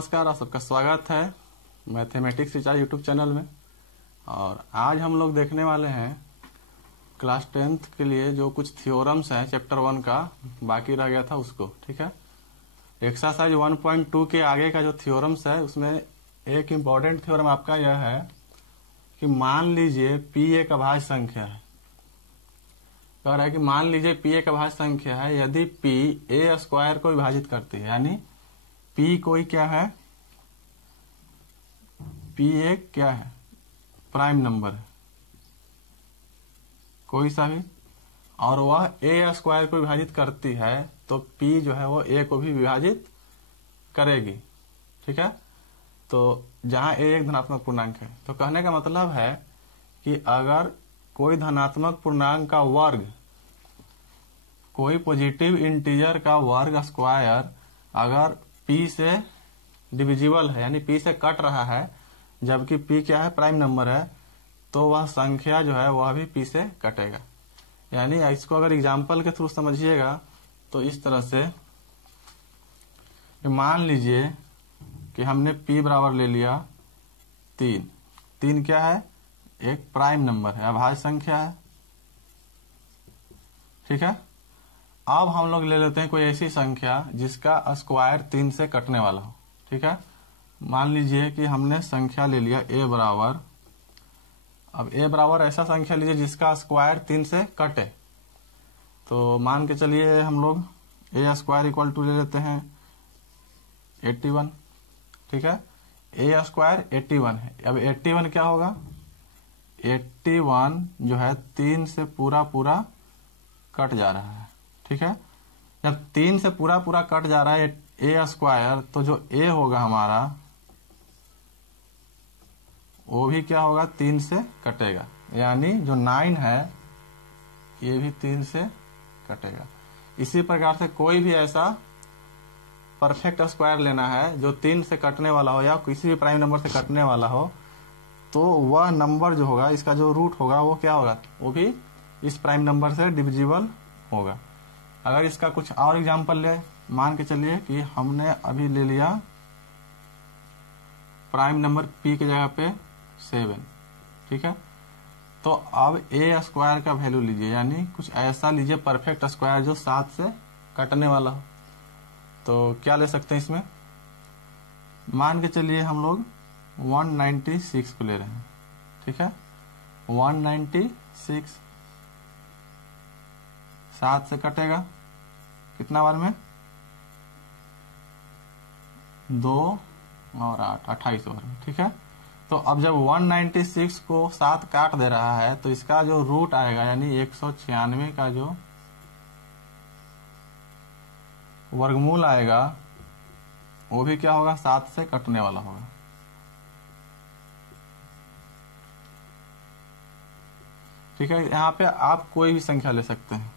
नमस्कार, आप सबका स्वागत है मैथमेटिक्स रिचार्ज यूट्यूब चैनल में। और आज हम लोग देखने वाले हैं क्लास 10th के लिए जो कुछ थ्योरम्स हैं चैप्टर 1 का बाकी रह गया था उसको। ठीक है, एक्सरसाइज 1.2 के आगे का जो थ्योरम्स है उसमें एक इम्पॉर्टेंट थ्योरम आपका यह है कि मान लीजिए P एक अभाज्य संख्या है। कह रहा है कि मान लीजिए P एक अभाज्य संख्या है यदि P a स्क्वायर को विभाजित करती है, यानी P कोई क्या है, P एक क्या है, प्राइम नंबर है कोई सा भी, और वह a स्क्वायर को विभाजित करती है तो P जो है वो a को भी विभाजित करेगी। ठीक है, तो जहां a एक धनात्मक पूर्णांक है, तो कहने का मतलब है कि अगर कोई धनात्मक पूर्णांक का वर्ग, कोई पॉजिटिव इंटीजर का वर्ग स्क्वायर अगर P से डिविजिबल है, यानी P से कट रहा है, जबकि P क्या है, प्राइम नंबर है, तो वह संख्या जो है वह भी P से कटेगा। यानी इसको अगर एग्जाम्पल के थ्रू समझिएगा तो इस तरह से मान लीजिए कि हमने P बराबर ले लिया 3। 3 क्या है, एक प्राइम नंबर है, अभाज्य संख्या है। ठीक है, अब हम लोग ले लेते हैं कोई ऐसी संख्या जिसका स्क्वायर 3 से कटने वाला हो। ठीक है, मान लीजिए कि हमने संख्या ले लिया a बराबर, अब a बराबर ऐसा संख्या लीजिए जिसका स्क्वायर 3 से कटे। तो मान के चलिए हम लोग a स्क्वायर इक्वल टू ले लेते हैं 81। ठीक है, a स्क्वायर 81 है। अब 81 क्या होगा, 81 जो है 3 से पूरा पूरा कट जा रहा है। ठीक है, जब 3 से पूरा पूरा कट जा रहा है a स्क्वायर, तो जो a होगा हमारा वो भी क्या होगा, 3 से कटेगा, यानी जो 9 है ये भी 3 से कटेगा। इसी प्रकार से कोई भी ऐसा परफेक्ट स्क्वायर लेना है जो 3 से कटने वाला हो या किसी भी प्राइम नंबर से कटने वाला हो, तो वह नंबर जो होगा, इसका जो रूट होगा वो क्या होगा, वो भी इस प्राइम नंबर से डिविजिबल होगा। अगर इसका कुछ और एग्जांपल ले, मान के चलिए कि हमने अभी ले लिया प्राइम नंबर P की जगह पे 7। ठीक है, तो अब a स्क्वायर का वैल्यू लीजिए, यानी कुछ ऐसा लीजिए परफेक्ट स्क्वायर जो 7 से कटने वाला हो। तो क्या ले सकते हैं इसमें, मान के चलिए हम लोग 196 को ले रहे हैं। ठीक है, 196 7 से कटेगा कितना बार में, 2 और 8, 28 बार में। ठीक है, तो अब जब 196 को 7 काट दे रहा है तो इसका जो रूट आएगा, यानी 196 का जो वर्गमूल आएगा वो भी क्या होगा, 7 से कटने वाला होगा। ठीक है, यहाँ पे आप कोई भी संख्या ले सकते हैं।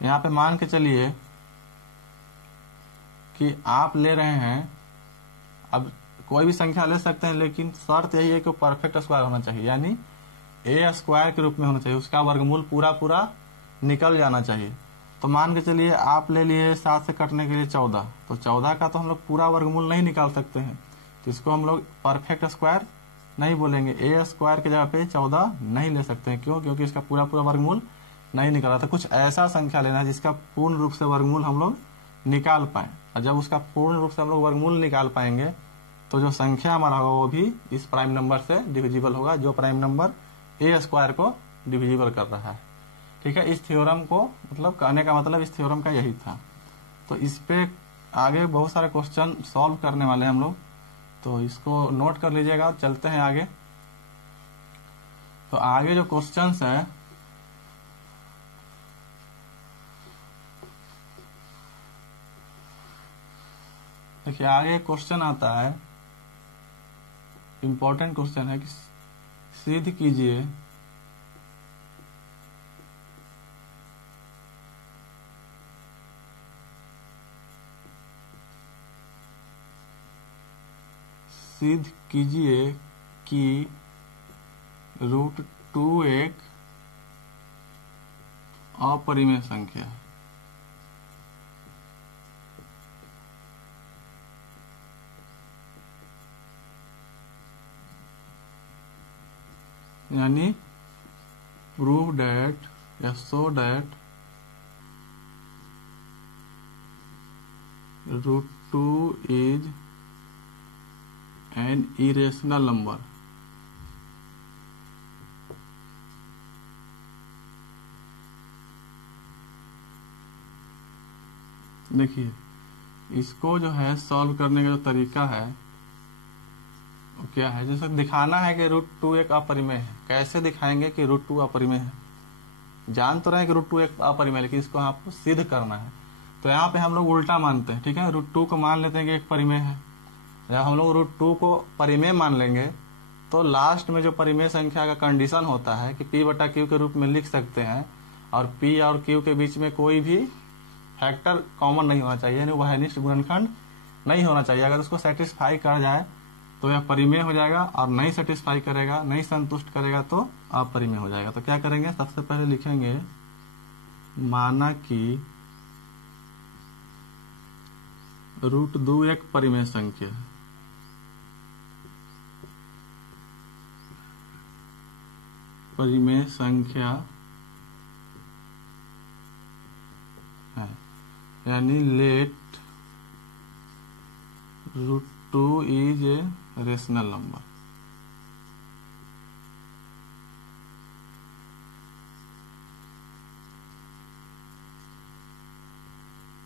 यहाँ पे मान के चलिए कि आप ले रहे हैं, अब कोई भी संख्या ले सकते हैं, लेकिन शर्त यही है कि परफेक्ट स्क्वायर होना चाहिए, यानी a स्क्वायर के रूप में होना चाहिए, उसका वर्गमूल पूरा पूरा निकल जाना चाहिए। तो मान के चलिए आप ले लिए 7 से कटने के लिए 14, तो 14 का तो हम लोग पूरा वर्गमूल नहीं निकाल सकते हैं, तो इसको हम लोग परफेक्ट स्क्वायर नहीं बोलेंगे। a स्क्वायर की जगह पे 14 नहीं ले सकते हैं। क्यों, क्योंकि इसका पूरा पूरा वर्गमूल नहीं निकाला। तो कुछ ऐसा संख्या लेना है जिसका पूर्ण रूप से वर्गमूल हम लोग निकाल पाए, और जब उसका पूर्ण रूप से हम लोग वर्गमूल निकाल पाएंगे तो जो संख्या हमारा होगा वो भी इस प्राइम नंबर से डिविजिबल होगा, जो प्राइम नंबर a स्क्वायर को डिविजिबल कर रहा है। ठीक है, इस थ्योरम को, मतलब कहने का मतलब इस थ्योरम का यही था। तो इस पे आगे बहुत सारे क्वेश्चन सॉल्व करने वाले हैं हम लोग, तो इसको नोट कर लीजिएगा। चलते हैं आगे। तो आगे जो क्वेश्चंस है, देखिए आगे क्वेश्चन आता है, इंपॉर्टेंट क्वेश्चन है कि सिद्ध कीजिए कि √2 एक अपरिमेय संख्या है। संख्या। यानी प्रूव डैट या show that √2 is an irrational number. देखिए इसको जो है सॉल्व करने का जो तरीका है वो क्या है, जैसे दिखाना है कि √2 एक अपरिमेय है। कैसे दिखाएंगे कि √2 अपरिमेय है? जान तो रहे हैं कि √2 एक अपरिमेय, लेकिन इसको आपको सिद्ध करना है। तो यहाँ पे हम लोग उल्टा मानते हैं, ठीक है। √2 को मान लेते हैं कि एक परिमेय है। जब हम लोग √2 को परिमेय मान लेंगे तो लास्ट में जो परिमेय संख्या का कंडीशन होता है कि p/q के रूप में लिख सकते हैं, और p और q के बीच में कोई भी फैक्टर कॉमन नहीं होना चाहिए, यानी वहनिष्ठ गुणनखंड नहीं होना चाहिए। अगर उसको सेटिस्फाई कर जाए तो यह परिमेय हो जाएगा, और नहीं सेटिस्फाई करेगा, नहीं संतुष्ट करेगा तो अपरिमेय हो जाएगा। तो क्या करेंगे, सबसे पहले लिखेंगे माना कि √2 एक परिमेय संख्या है। परिमेय संख्या है, यानी let √2 is a rational number.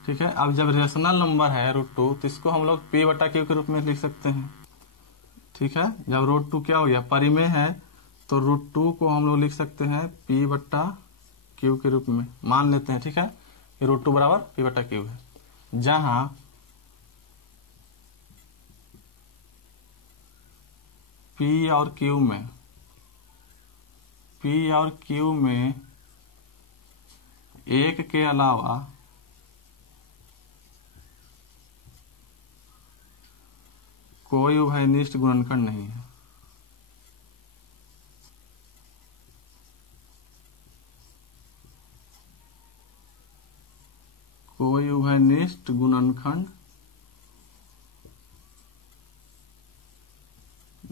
ठीक है। अब जब रेशनल नंबर है √2 तो इसको हम लोग p/q के रूप में लिख सकते हैं। ठीक है। जब √2 क्या हो गया, परिमेय है, तो √2 को हम लोग लिख सकते हैं p/q के रूप में मान लेते हैं। ठीक है, कि √2 बराबर p/q है, जहां p और q में एक के अलावा कोई उभयनिष्ठ गुणनखंड नहीं है। कोई उभयनिष्ठ गुणनखंड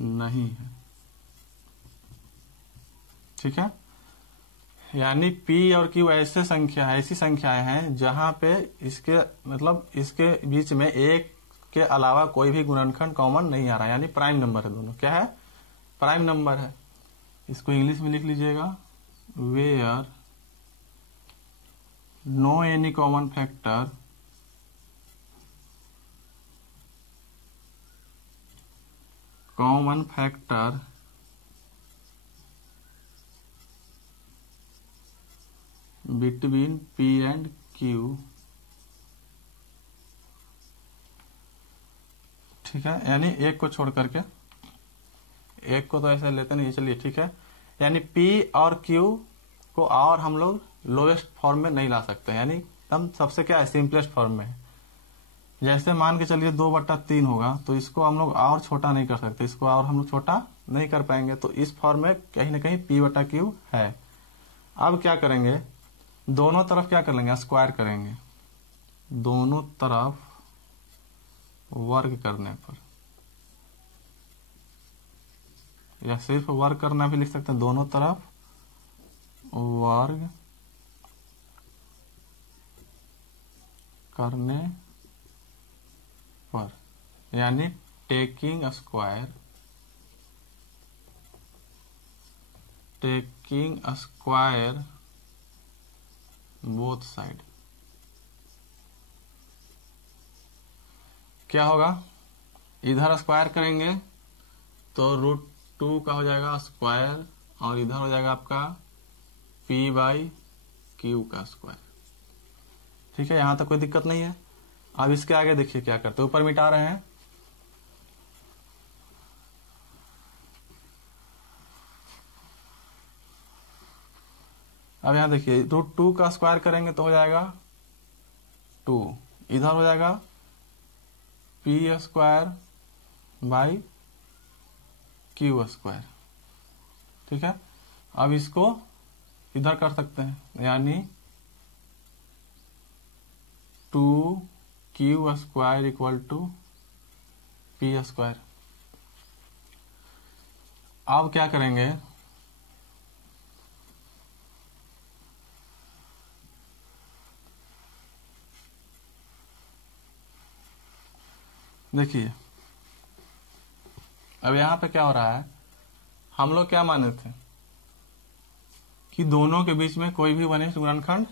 नहीं है। ठीक है, यानी p और q ऐसी संख्याएं हैं जहां पे इसके मतलब इसके बीच में एक के अलावा कोई भी गुणनखंड कॉमन नहीं आ रहा है, यानी प्राइम नंबर है। दोनों क्या है, प्राइम नंबर है। इसको इंग्लिश में लिख लीजिएगा, where no any common factor between p and q। ठीक है, यानी एक को छोड़ करके, एक को तो ऐसे लेते नहीं, चलिए ठीक है। यानी p और q को और हम लोग लोएस्ट फॉर्म में नहीं ला सकते, यानी एकदम सबसे क्या है, सिंपलेस्ट फॉर्म में। जैसे मान के चलिए 2/3 होगा, तो इसको हम लोग और छोटा नहीं कर सकते, इसको और हम लोग छोटा नहीं कर पाएंगे, तो इस फॉर्म में कहीं ना कहीं p/q है। अब क्या करेंगे, दोनों तरफ क्या कर लेंगे, स्क्वायर करेंगे। दोनों तरफ वर्ग करने पर, या सिर्फ वर्ग करना भी लिख सकते हैं, दोनों तरफ वर्ग करने पर, यानी टेकिंग स्क्वायर बोथ साइड। क्या होगा, इधर स्क्वायर करेंगे तो √2 का हो जाएगा स्क्वायर, और इधर हो जाएगा आपका p/q का स्क्वायर। ठीक है, यहां तक कोई दिक्कत नहीं है। अब इसके आगे देखिए क्या करते हैं, ऊपर मिटा रहे हैं। अब यहां देखिए √2 का स्क्वायर करेंगे तो हो जाएगा 2, इधर हो जाएगा p²/q²। ठीक है, अब इसको इधर कर सकते हैं, यानी 2q² = p²। अब क्या करेंगे, देखिए अब यहाँ पे क्या हो रहा है, हम लोग क्या माने थे कि दोनों के बीच में कोई भी वनिष्ठ गुणनखंड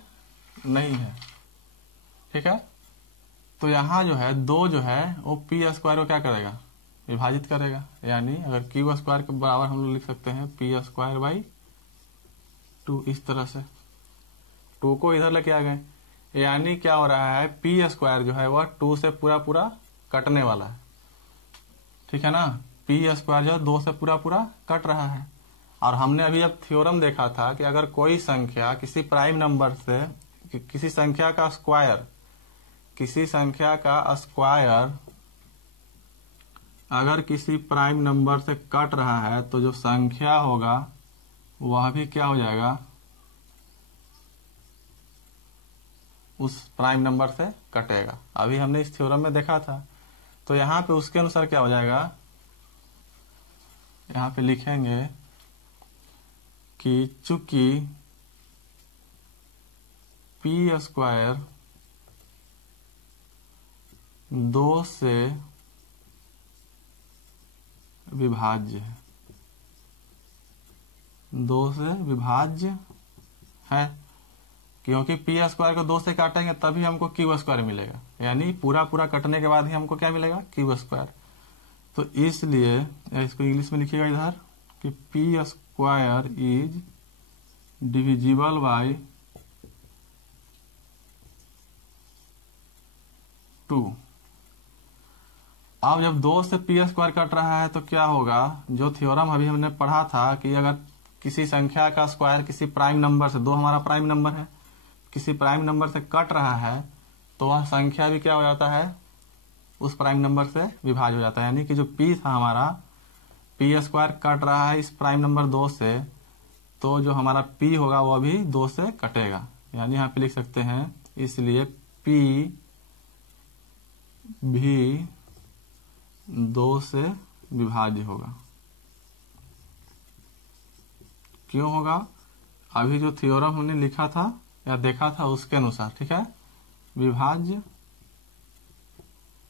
नहीं है, ठीक है। तो यहाँ जो है दो जो है वो पी स्क्वायर को क्या करेगा, विभाजित करेगा। यानी अगर क्यू स्क्वायर के बराबर हम लोग लिख सकते हैं पी स्क्वायर बाई 2, इस तरह से 2 को इधर लेके आ गए। यानी क्या हो रहा है, पी स्क्वायर जो है वह 2 से पूरा पूरा कटने वाला है, ठीक है ना। पी स्क्वायर जो है 2 से पूरा पूरा कट रहा है। और हमने अभी अब थ्योरम देखा था कि अगर कोई संख्या किसी प्राइम नंबर से किसी संख्या का स्क्वायर अगर किसी प्राइम नंबर से कट रहा है तो जो संख्या होगा वह भी क्या हो जाएगा, उस प्राइम नंबर से कटेगा। अभी हमने इस थ्योरम में देखा था। तो यहाँ पे उसके अनुसार क्या हो जाएगा, यहाँ पे लिखेंगे कि चूंकि पी स्क्वायर 2 से विभाज्य है, 2 से विभाज्य है, क्योंकि पी स्क्वायर को 2 से काटेंगे तभी हमको क्यू स्क्वायर मिलेगा। यानी पूरा पूरा कटने के बाद ही हमको क्या मिलेगा, क्यू स्क्वायर। तो इसलिए इसको इंग्लिश में लिखिएगा इधर कि P square is divisible by 2। अब जब 2 से पी स्क्वायर कट रहा है तो क्या होगा, जो थ्योरम अभी हमने पढ़ा था कि अगर किसी संख्या का स्क्वायर किसी प्राइम नंबर से, 2 हमारा प्राइम नंबर है, किसी प्राइम नंबर से कट रहा है तो वह संख्या भी क्या हो जाता है, उस प्राइम नंबर से विभाज्य हो जाता है। यानी कि जो पी था हमारा, पी स्क्वायर कट रहा है इस प्राइम नंबर 2 से, तो जो हमारा पी होगा वह भी 2 से कटेगा। यानी यहाँ पे लिख सकते हैं इसलिए पी भी 2 से विभाज्य होगा। क्यों होगा, अभी जो थ्योरम हमने लिखा था या देखा था उसके अनुसार, ठीक है, विभाज्य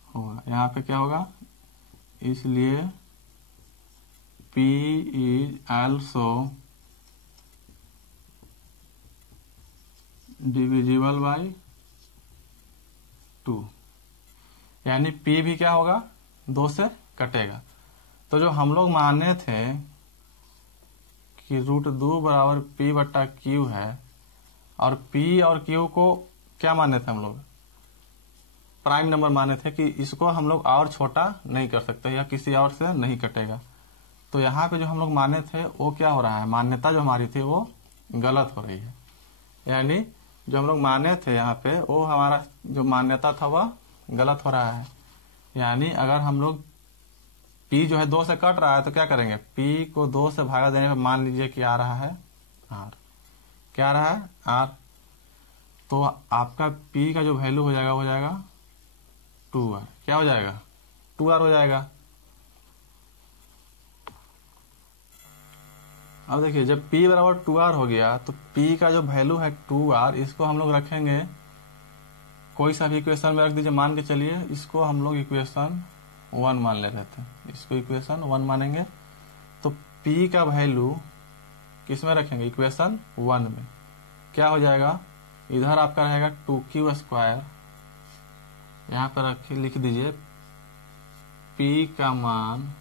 होगा। यहाँ पे क्या होगा, इसलिए P is also divisible by 2। यानी P भी क्या होगा, 2 से कटेगा। तो जो हम लोग माने थे कि √2 बराबर P बट्टा Q है, और P और Q को क्या माने थे हम लोग, प्राइम नंबर माने थे कि इसको हम लोग और छोटा नहीं कर सकते या किसी और से नहीं कटेगा। तो यहाँ पे जो हम लोग माने थे वो क्या हो रहा है, मान्यता जो हमारी थी वो गलत हो रही है। यानी जो हम लोग माने थे यहाँ पे वो हमारा जो मान्यता था वह गलत हो रहा है। यानी अगर हम लोग P जो है 2 से कट रहा है तो क्या करेंगे, P को 2 से भागा देने पर मान लीजिए कि आ रहा है R। क्या आ रहा है, R। तो आपका P का जो वैल्यू हो जाएगा 2R। क्या हो जाएगा, 2R हो जाएगा। अब देखिए जब P बराबर 2R हो गया तो P का जो वैल्यू है 2R, इसको हम लोग रखेंगे कोई सा भी इक्वेशन में रख दीजिए। मान के चलिए इसको हम लोग इक्वेशन 1 मान ले रहे थे, इसको इक्वेशन 1 मानेंगे। तो P का वैल्यू किस में रखेंगे, इक्वेशन 1 में। क्या हो जाएगा, इधर आपका रहेगा 2Q स्क्वायर, यहाँ पर रख लिख दीजिए P का मान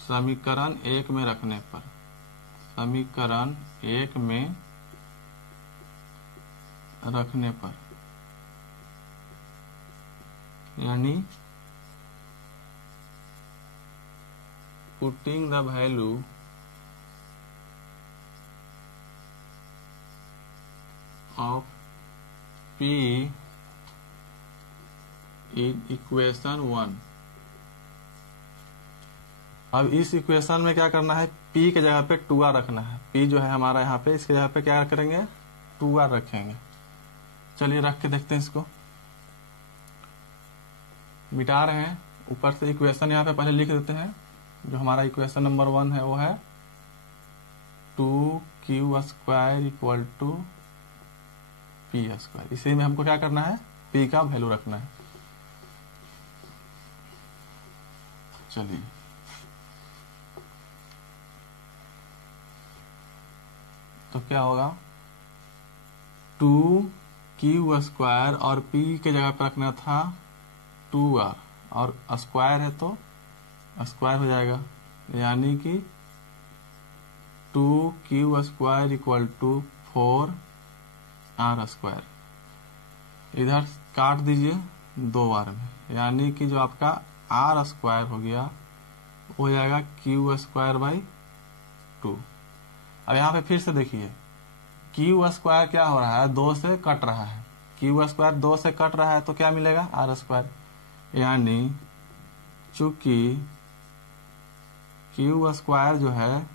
समीकरण 1 में रखने पर, समीकरण 1 में रखने पर, यानी putting the value of P in equation 1। अब इस इक्वेशन में क्या करना है, P के जगह पे 2R रखना है। P जो है हमारा यहाँ पे, इसके जगह पे क्या करेंगे, 2R रखेंगे। चलिए रख के देखते हैं, इसको मिटा रहे हैं। ऊपर से इक्वेशन यहाँ पे पहले लिख देते हैं। जो हमारा इक्वेशन नंबर 1 है वो है 2Q square equal to P square. इसी में हमको क्या करना है, P p का वैल्यू रखना है। चलिए तो क्या होगा 2q² और p के जगह पर रखना था 2r और स्क्वायर है तो स्क्वायर हो जाएगा, यानी कि 2q² इक्वल टू 4r²। इधर काट दीजिए 2 बार में, यानी कि जो आपका r² हो गया वो हो जाएगा q²/2। अब यहाँ पे फिर से देखिए q² क्या हो रहा है, 2 से कट रहा है, q² 2 से कट रहा है तो क्या मिलेगा r², यानी चूंकि q² जो है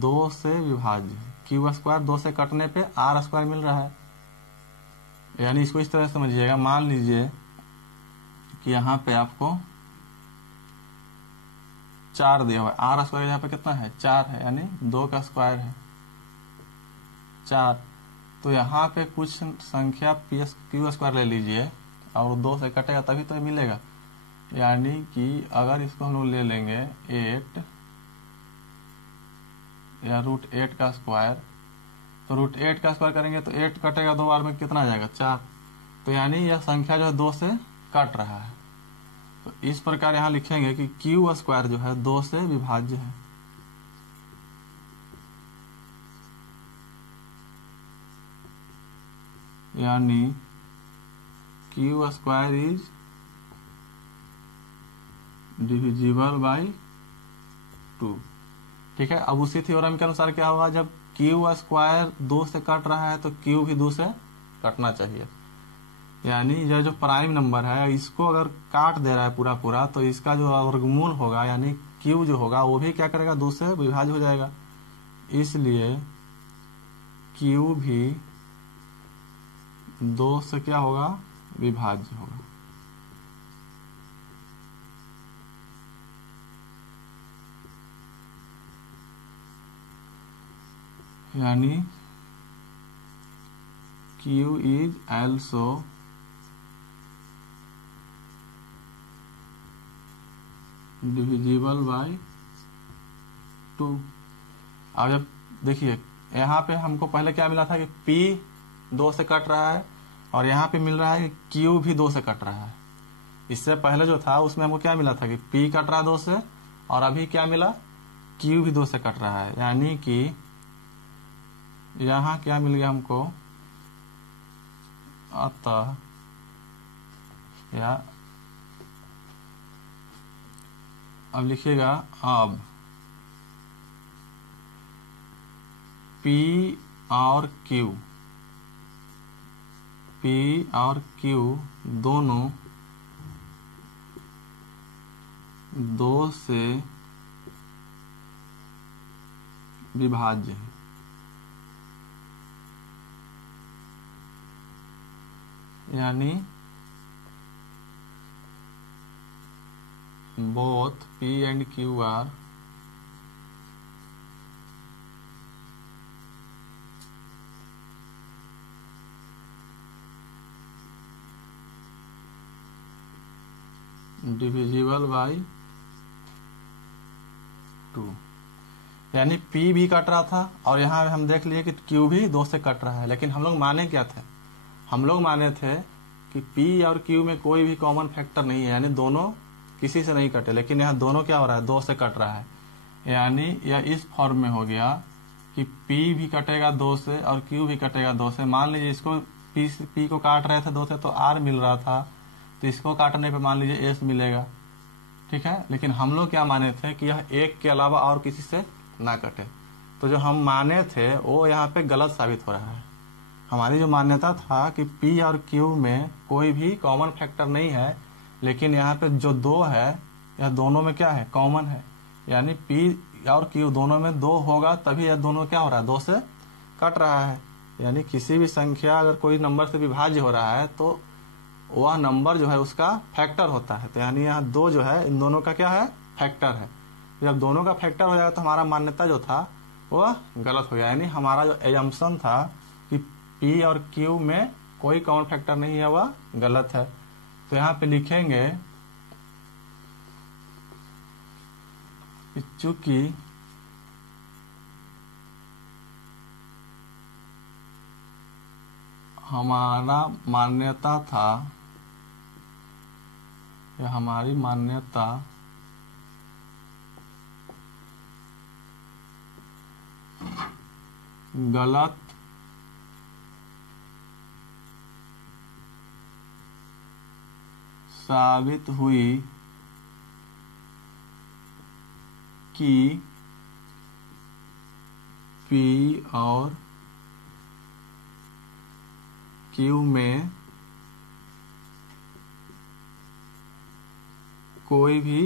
2 से विभाज्य, q² 2 से कटने पे r² मिल रहा है। यानी इसको इस तरह से समझिएगा, मान लीजिए कि यहाँ पे आपको 4 दिया हुआ है, r² यहाँ पे कितना है 4 है, यानी 2 का स्क्वायर है 4। तो यहाँ पे कुछ संख्या q² ले लीजिए और 2 से कटेगा तभी तो मिलेगा, यानी कि अगर इसको हम लोग ले लेंगे 8 या √8 का स्क्वायर, तो √8 का स्क्वायर करेंगे तो 8 कटेगा 2 बार में कितना आ जाएगा 4। तो यानी यह संख्या जो है 2 से कट रहा है। तो इस प्रकार यहाँ लिखेंगे कि q² जो है 2 से विभाज्य है। यानी q² इज डिविजिबल बाई 2। ठीक है, अब उसी थ्योरम के अनुसार क्या होगा, जब q² 2 से कट रहा है तो q भी 2 से कटना चाहिए। यानी यह जो प्राइम नंबर है इसको अगर काट दे रहा है पूरा पूरा तो इसका जो वर्गमूल होगा यानी q जो होगा वो भी क्या करेगा 2 से विभाज्य हो जाएगा, इसलिए q भी 2 से क्या होगा विभाज्य होगा। यानी q is also divisible by 2। अब जब देखिए यहाँ पे हमको पहले क्या मिला था कि p 2 से कट रहा है और यहाँ पे मिल रहा है कि q भी 2 से कट रहा है। इससे पहले जो था उसमें हमको क्या मिला था कि p कट रहा है 2 से, और अभी क्या मिला q भी 2 से कट रहा है, यानी कि यहाँ क्या मिल गया हमको, अतः या अब लिखिएगा अब P और Q दोनों 2 से विभाज्य है। यानी both P and Q are divisible by 2। यानी P भी कट रहा था और यहाँ हम देख लिए कि Q भी 2 से कट रहा है, लेकिन हम लोग माने क्या थे, हम लोग माने थे कि P और Q में कोई भी कॉमन फैक्टर नहीं है, यानी दोनों किसी से नहीं कटे, लेकिन यहाँ दोनों क्या हो रहा है 2 से कट रहा है। यानी यह इस फॉर्म में हो गया कि P भी कटेगा 2 से और Q भी कटेगा 2 से। मान लीजिए इसको P को काट रहे थे 2 से तो R मिल रहा था, तो इसको काटने पे मान लीजिए S मिलेगा, ठीक है। लेकिन हम लोग क्या माने थे कि यह एक के अलावा और किसी से ना कटे, तो जो हम माने थे वो यहाँ पे गलत साबित हो रहा है। हमारी जो मान्यता था कि P और Q में कोई भी कॉमन फैक्टर नहीं है, लेकिन यहाँ पे जो 2 है यह दोनों में क्या है कॉमन है, यानी P और Q दोनों में 2 होगा तभी यह दोनों क्या हो रहा है 2 से कट रहा है। यानी किसी भी संख्या अगर कोई नंबर से विभाज्य हो रहा है तो वह नंबर जो है उसका फैक्टर होता है। तो यानी यहाँ 2 जो है इन दोनों का क्या है फैक्टर है। जब दोनों का फैक्टर हो जाएगा तो हमारा मान्यता जो था वह गलत हो गया, यानी हमारा जो एजम्पशन था कि P और Q में कोई कॉमन फैक्टर नहीं है वह गलत है। तो यहाँ पे लिखेंगे चूंकि हमारा मान्यता था या हमारी मान्यता गलत साबित हुई कि P और Q में कोई भी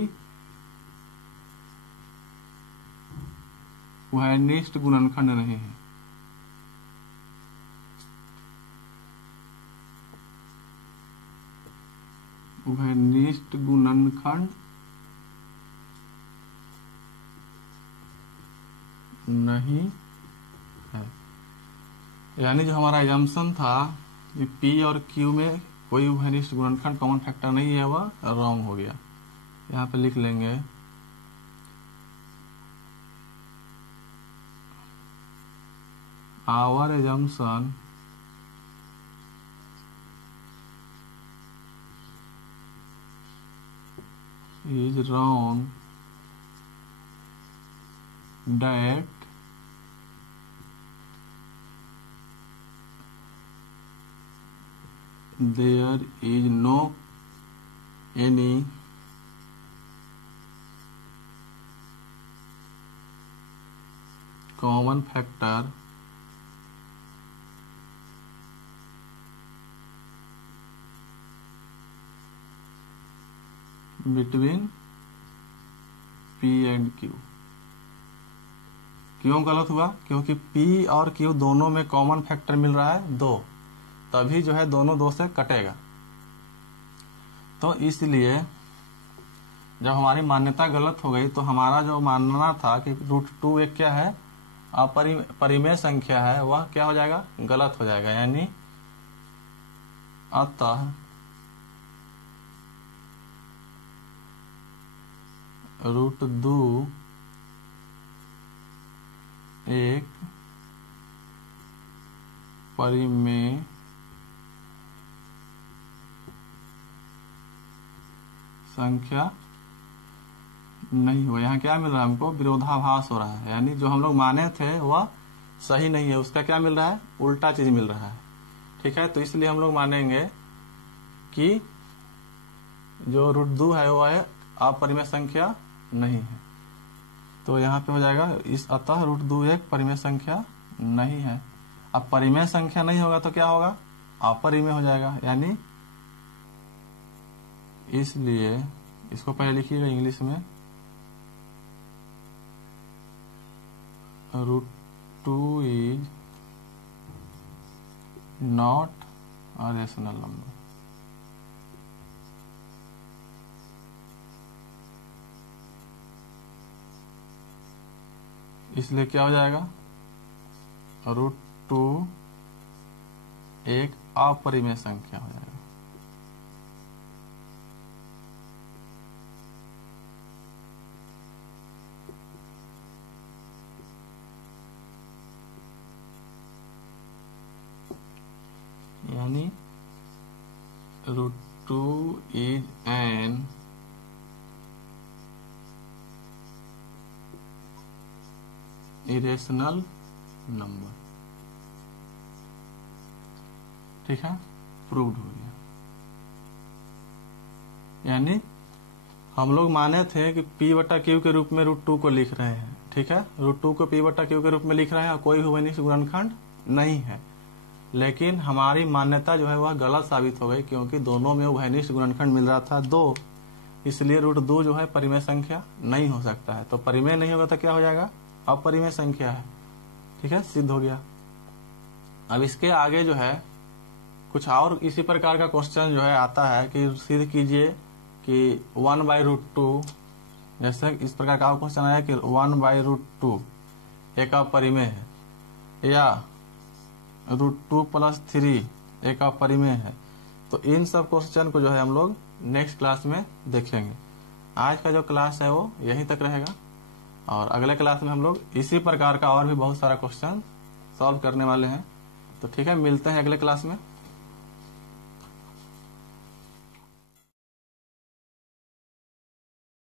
वैनिष्ट गुणनखंड नहीं है। वैनिष्ट गुणनखंड नहीं है। यानी जो हमारा एजम्पशन था कि P और Q में कोई वैनिष्ट गुणनखंड कॉमन फैक्टर नहीं है, वह रॉन्ग हो गया। यहाँ पे लिख लेंगे our assumption is wrong that there is no any common factor between P and Q। क्यों गलत हुआ? क्योंकि P और Q दोनों में कॉमन फैक्टर मिल रहा है 2, तभी जो है दोनों 2 से कटेगा। तो इसलिए जब हमारी मान्यता गलत हो गई तो हमारा जो मानना था कि √2 एक क्या है, परिमेय संख्या है, वह क्या हो जाएगा, गलत हो जाएगा। यानी अतः √2 एक परिमेय संख्या नहीं हुआ। यहाँ क्या मिल रहा है हमको, विरोधाभास हो रहा है। यानी जो हम लोग माने थे वह सही नहीं है, उसका क्या मिल रहा है, उल्टा चीज मिल रहा है। ठीक है, तो इसलिए हम लोग मानेंगे कि जो √2 है वह अपरिमेय संख्या नहीं है। तो यहाँ पे हो जाएगा इस अतः √2 एक परिमेय संख्या नहीं है। अब परिमेय संख्या नहीं होगा तो क्या होगा, अपरिमेय हो जाएगा। यानी इसलिए इसको पहले लिखिएगा इंग्लिश में, √2 is not a rational number. इसलिए क्या हो जाएगा, √2 एक अपरिमेय संख्या हो जाएगा। यानी √2 is an irrational number। ठीक है, प्रूव्ड हो गया। यानी हम लोग माने थे कि P/Q के रूप में √2 को लिख रहे हैं। ठीक है, √2 को P/Q के रूप में लिख रहे हैं और कोई भी वैनिष्ट गुणनखंड नहीं है। लेकिन हमारी मान्यता जो है वह गलत साबित हो गई, क्योंकि दोनों में वैनिष्ट गुणनखंड मिल रहा था 2, इसलिए √2 जो है परिमेय संख्या नहीं हो सकता है। तो परिमेय नहीं होगा तो क्या हो जाएगा, अपरिमेय संख्या है। ठीक है, सिद्ध हो गया। अब इसके आगे जो है कुछ और इसी प्रकार का क्वेश्चन जो है आता है कि सिद्ध कीजिए कि 1/√2, जैसे इस प्रकार का क्वेश्चन आया कि 1/√2 एक अपरिमेय है, या √2 + 3 एक अपरिमेय है। तो इन सब क्वेश्चन को जो है हम लोग नेक्स्ट क्लास में देखेंगे। आज का जो क्लास है वो यहीं तक रहेगा और अगले क्लास में हम लोग इसी प्रकार का और भी बहुत सारा क्वेश्चन सॉल्व करने वाले हैं। तो ठीक है, मिलते हैं अगले क्लास में।